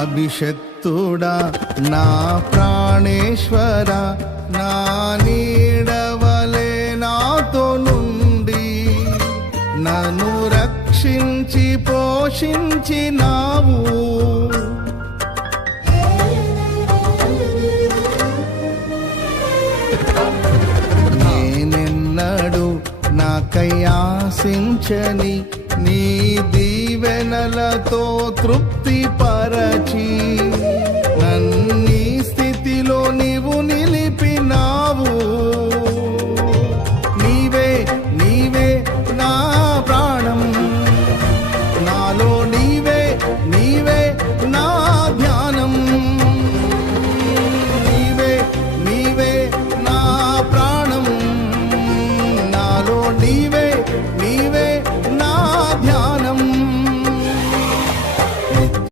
అభిషక్తుడా నా ప్రాణేశ్వర, నా నీడవలే నాతో నుండి నన్ను రక్షించి పోషించినావు. నేనెన్నడు నాకై ఆశించని నీ దీవెనలతో తృప్తి పరచి